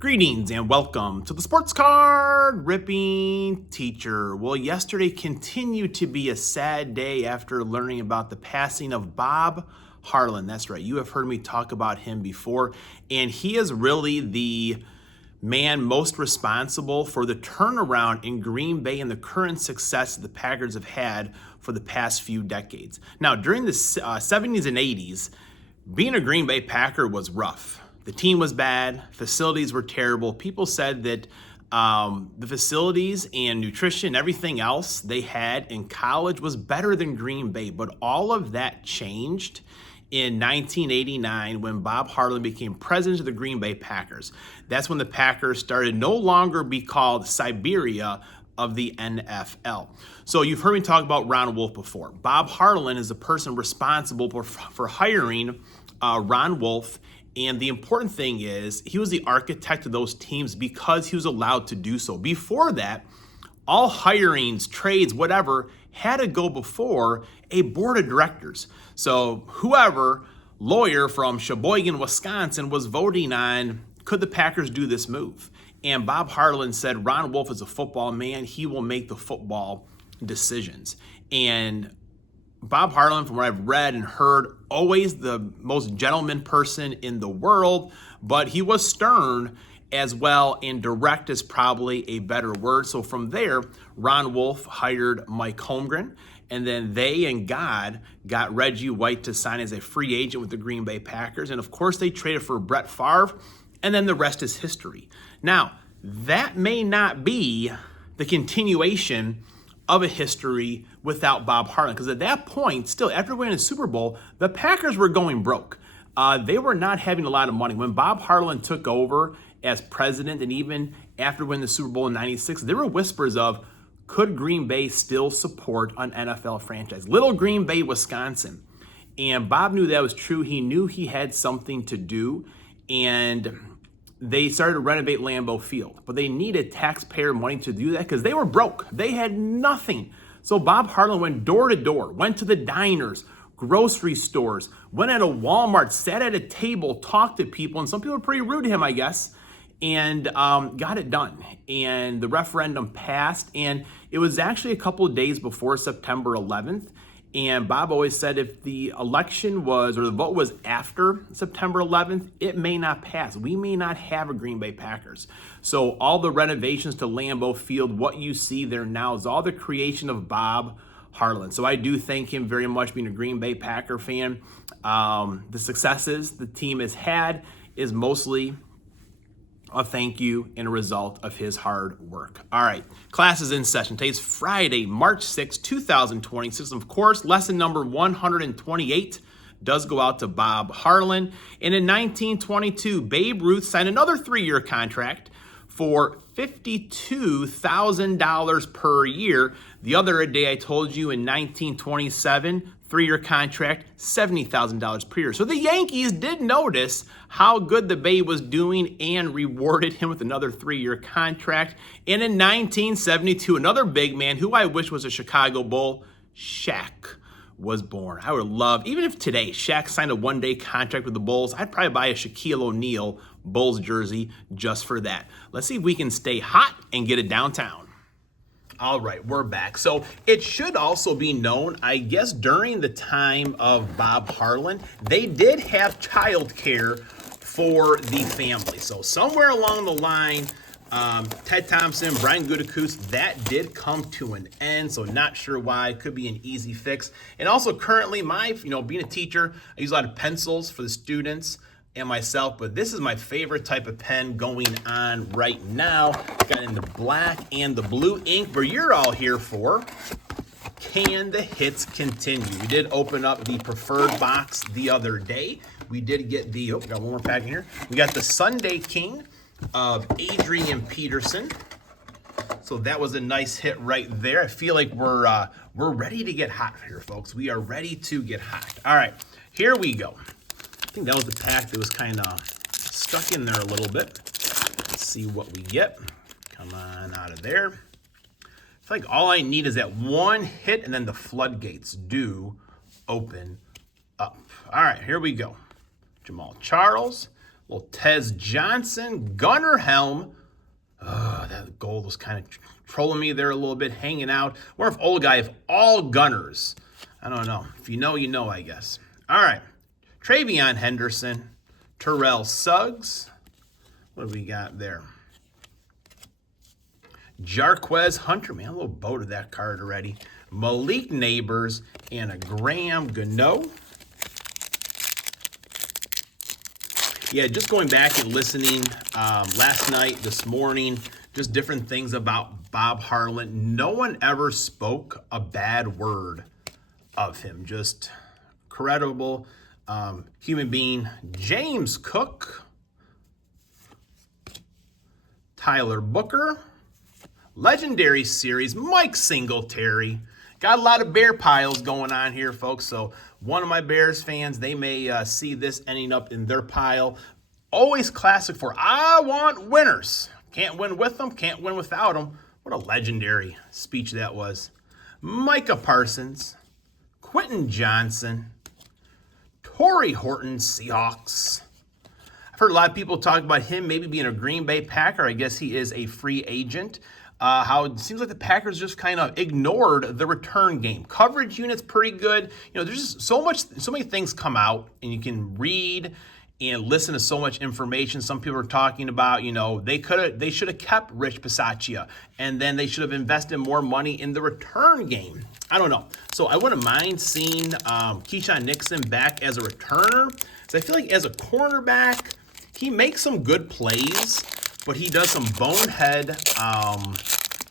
Greetings and welcome to the Sports Card Ripping Teacher. Well, yesterday continued to be a sad day after learning about the passing of Bob Harlan. That's right, you have heard me talk about him before, and he is really the man most responsible for the turnaround in Green Bay and the current success the Packers have had for the past few decades. Now, during the 70s and 80s, being a Green Bay Packer was rough. The team was bad, facilities were terrible. People said that the facilities and nutrition, everything else they had in college was better than Green Bay. But all of that changed in 1989 when Bob Harlan became president of the Green Bay Packers. That's when the Packers started no longer be called Siberia of the NFL. So you've heard me talk about Ron Wolf before. Bob Harlan is the person responsible for hiring Ron Wolf. And the important thing is he was the architect of those teams because he was allowed to do so. Before that, all hirings, trades, whatever, had to go before a board of directors. So whoever, lawyer from Sheboygan, Wisconsin, was voting on, could the Packers do this move? And Bob Harlan said, Ron Wolf is a football man. He will make the football decisions. And Bob Harlan, from what I've read and heard, always the most gentleman person in the world, but he was stern as well, and direct is probably a better word. So from there, Ron Wolf hired Mike Holmgren, and then they and God got Reggie White to sign as a free agent with the Green Bay Packers. And of course, they traded for Brett Favre, and then the rest is history. Now, that may not be the continuation of a history without Bob Harlan, because at that point, still, after winning the Super Bowl, the Packers were going broke. They were not having a lot of money. When Bob Harlan took over as president, and even after winning the Super Bowl in '96, there were whispers of, could Green Bay still support an NFL franchise? Little Green Bay, Wisconsin. And Bob knew that was true. He knew he had something to do, and they started to renovate Lambeau Field, but they needed taxpayer money to do that because they were broke. They had nothing. So Bob Harlan went door to door, went to the diners, grocery stores, went at a Walmart, sat at a table, talked to people, and some people were pretty rude to him, I guess, and got it done. And the referendum passed, and it was actually a couple of days before September 11th. And Bob always said if the election was, or the vote was after September 11th, it may not pass. We may not have a Green Bay Packers. So all the renovations to Lambeau Field, what you see there now is all the creation of Bob Harlan. So I do thank him very much, being a Green Bay Packer fan. The successes the team has had is mostly a thank you and a result of his hard work. All right, class is in session. Today's Friday, March 6, 2026. Of course, lesson number 128 does go out to Bob Harlan. And in 1922, Babe Ruth signed another 3-year contract for $52,000 per year. The other day I told you in 1927, 3-year contract, $70,000 per year. So the Yankees did notice how good the Babe was doing and rewarded him with another 3-year contract. And in 1972, another big man who I wish was a Chicago Bull, Shaq, was born. I would love, even if today Shaq signed a 1-day contract with the Bulls, I'd probably buy a Shaquille O'Neal Bulls jersey just for that. Let's see if we can stay hot and get it downtown. All right, we're back. So it should also be known, I guess during the time of Bob Harlan, they did have childcare for the family. So somewhere along the line, Ted Thompson, Brian Gutekunst, that did come to an end. So not sure why. It could be an easy fix. And also currently being a teacher, I use a lot of pencils for the students and myself, but this is my favorite type of pen going on right now. Got in the black and the blue ink, but you're all here for, can the hits continue? We did open up the preferred box the other day. We did get the, got one more pack in here. We got the Sunday King of Adrian Peterson. So that was a nice hit right there. I feel like we're ready to get hot here, folks. We are ready to get hot. All right, here we go. I think that was the pack that was kind of stuck in there a little bit. Let's see what we get. Come on out of there. I feel like all I need is that one hit, and then the floodgates do open up. All right, here we go. Jamal Charles, Little Tez Johnson, Gunnar Helm. That gold was kind of trolling me there a little bit, hanging out. Wonder if old guy, if all Gunners. I don't know. If you know, you know, I guess. All right. Travion Henderson, Terrell Suggs. What do we got there? Jarquez Hunter, man, a little boat of that card already. Malik Neighbors and a Graham Gano. Yeah, just going back and listening last night, this morning, just different things about Bob Harlan. No one ever spoke a bad word of him. Just credible human being. James Cook, Tyler Booker, Legendary Series, Mike Singletary. Got a lot of bear piles going on here, folks. So one of my Bears fans, they may see this ending up in their pile. Always classic for I want winners. Can't win with them, can't win without them. What a legendary speech that was. Micah Parsons, Quentin Johnson, Torrey Horton, Seahawks. I've heard a lot of people talk about him maybe being a Green Bay Packer. I guess he is a free agent. How it seems like the Packers just kind of ignored the return game. Coverage unit's pretty good. You know, there's just so many things come out, and you can read and listen to so much information. Some people are talking about, you know, they should have kept Rich Bisaccia, and then they should have invested more money in the return game. I don't know. So I wouldn't mind seeing Keyshawn Nixon back as a returner. So I feel like as a cornerback, he makes some good plays, but he does some bonehead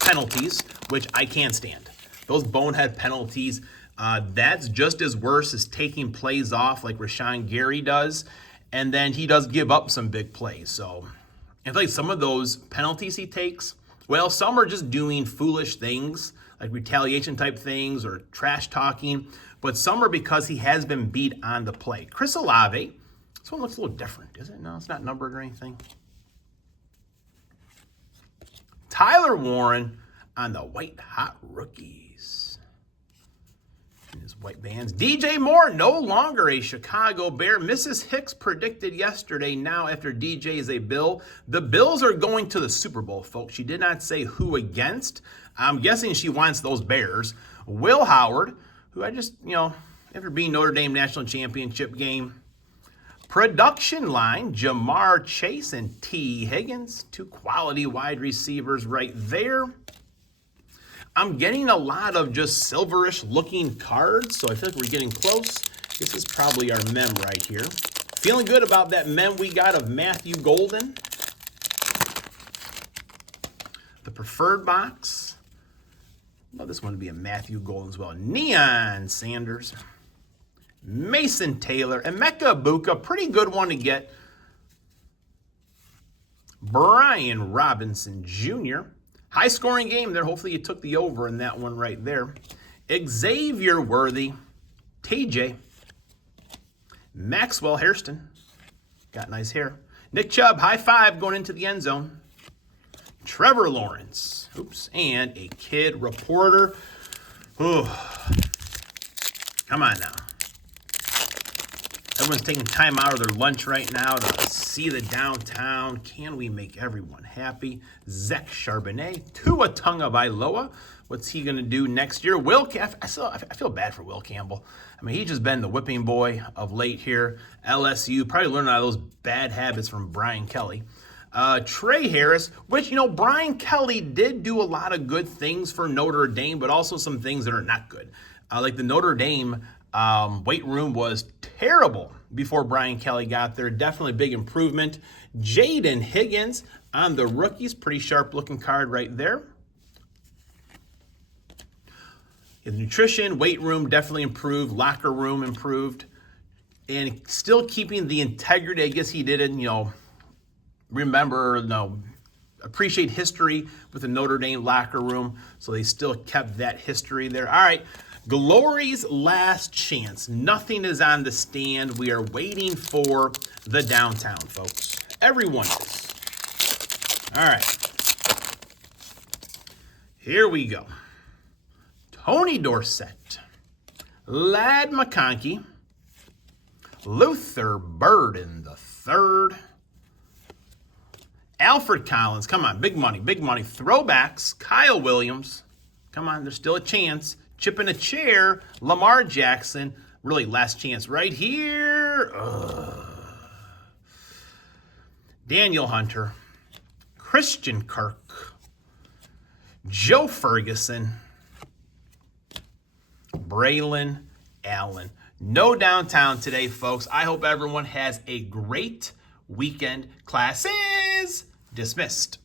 penalties, which I can't stand. Those bonehead penalties, that's just as worse as taking plays off like Rashawn Gary does. And then he does give up some big plays. So I feel like some of those penalties he takes, well, some are just doing foolish things, like retaliation type things or trash talking, but some are because he has been beat on the play. Chris Olave, this one looks a little different, is it? No, it's not numbered or anything. Tyler Warren on the White Hot Rookies. And his white bands. DJ Moore, no longer a Chicago Bear. Mrs. Hicks predicted yesterday, now after DJ is a Bill. The Bills are going to the Super Bowl, folks. She did not say who against. I'm guessing she wants those Bears. Will Howard, who I just, you know, after being Notre Dame National Championship game. Production line, Jamar Chase and T. Higgins, two quality wide receivers right there. I'm getting a lot of just silverish looking cards, so I feel like we're getting close. This is probably our mem right here. Feeling good about that mem we got of Matthew Golden. The preferred box. Love this one to be a Matthew Golden as well. Neon Sanders. Mason Taylor, Emeka Ibuka, pretty good one to get. Brian Robinson Jr., high scoring game there. Hopefully you took the over in that one right there. Xavier Worthy, TJ, Maxwell Hairston, got nice hair. Nick Chubb, high five going into the end zone. Trevor Lawrence, and a kid reporter. Ooh. Come on now. Everyone's taking time out of their lunch right now to see the downtown. Can we make everyone happy? Zach Charbonnet, Tua Tagovailoa. What's he going to do next year? I feel bad for Will Campbell. I mean, he's just been the whipping boy of late here. LSU, probably learning all those bad habits from Brian Kelly. Trey Harris, which, you know, Brian Kelly did do a lot of good things for Notre Dame, but also some things that are not good. Like the Notre Dame weight room was terrible before Brian Kelly got there. Definitely big improvement. Jaden Higgins on the rookies. Pretty sharp looking card right there. The nutrition, weight room definitely improved. Locker room improved. And still keeping the integrity. I guess he didn't, appreciate history with the Notre Dame locker room. So they still kept that history there. All right. Glory's last chance. Nothing is on the stand. We are waiting for the downtown, folks. Everyone is. All right. Here we go. Tony Dorsett, Ladd McConkey, Luther Burden III, Alfred Collins, come on, big money, big money. Throwbacks, Kyle Williams, come on, there's still a chance. Chip in a chair, Lamar Jackson, really last chance right here. Daniel Hunter, Christian Kirk, Joe Ferguson, Braylon Allen. No downtown today, folks. I hope everyone has a great weekend. Class is dismissed.